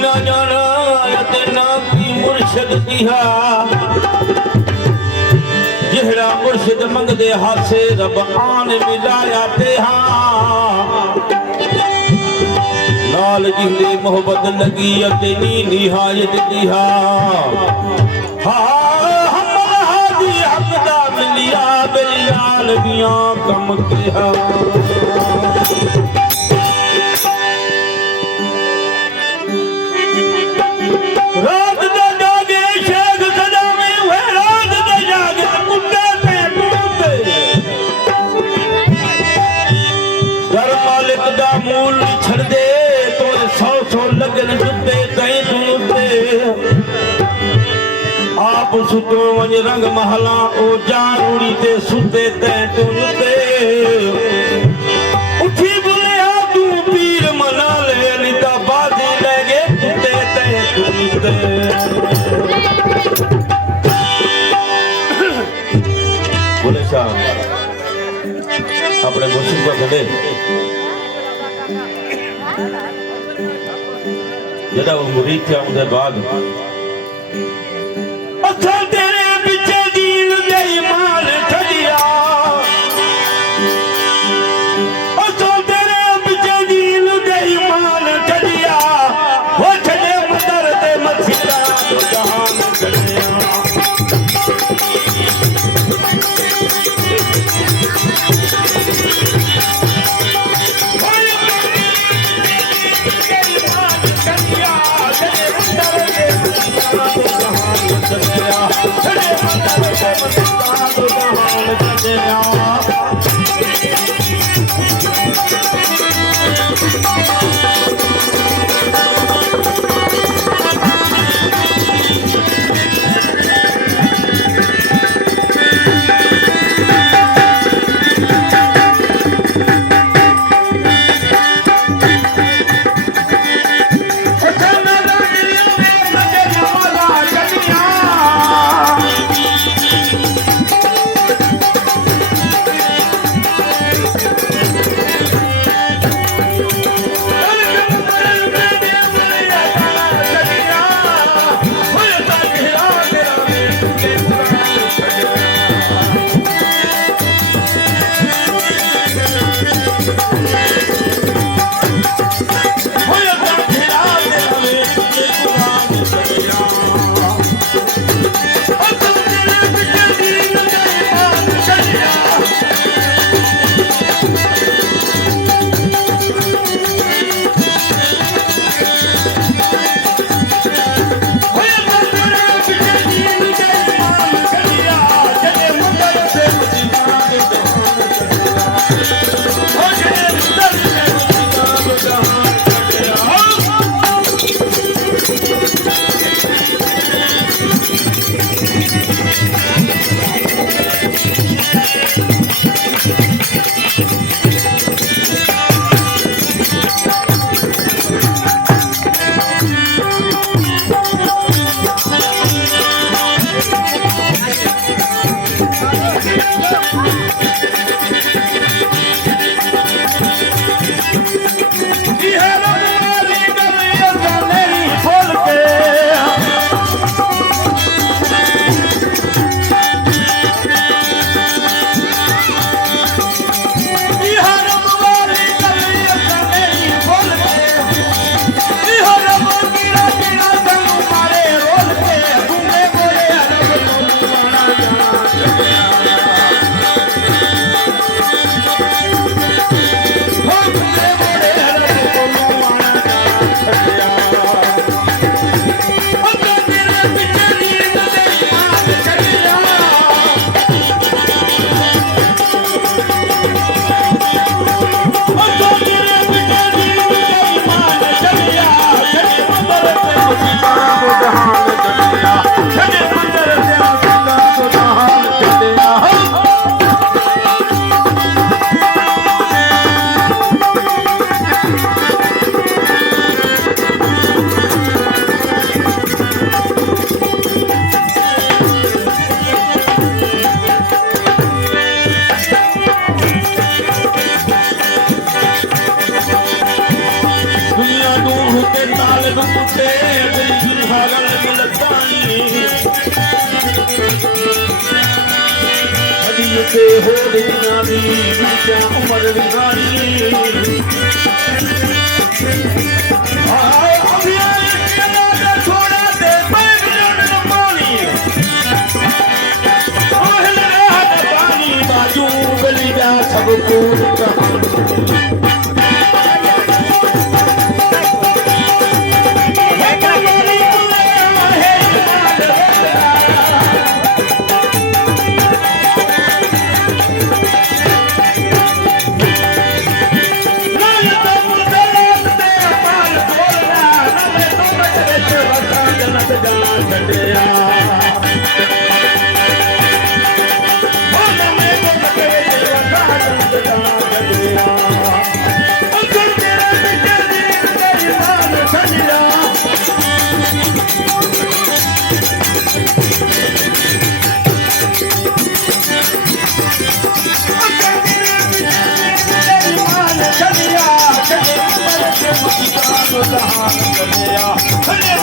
ना जाना ना की मुर्शद किहा जेहड़ा मुर्शद मंगदे हासे रब आन मिलाया पेहा नाल जिंदे मोहब्बत लगी अते नी निहायत किहा हम हादी हकदा मिलिया बिलाल बियां कम किहा रात दा जागे शेख सदामी हुए रात दा जागे कुत्ते पे कुत्ते घर मालिक दा मूल छड़ दे तो 100 लगन जुते कहीं तूते आप सुतो वंज रंग महला ओ जारूड़ी ते सुते ते तूते उठी बुलिया तू पीर मना ले निता बादी लगे कुत्ते ते तूते बोले शाह अपने मुर्शिद को खड़े जदा वो मुरीद थे उनके बाद असल तेरे पीछे दीन दे ईमान छड़िया असल तेरे पीछे दीन दे ईमान छड़िया वो छड़े मदर ते मसीहा तो जहान छड़िया ते गरीब भागल मिलतानी अभी ते हो देना भी क्या उम्र दिखानी अभी थोड़ा दे पानी बाजू गली जा सब कुछ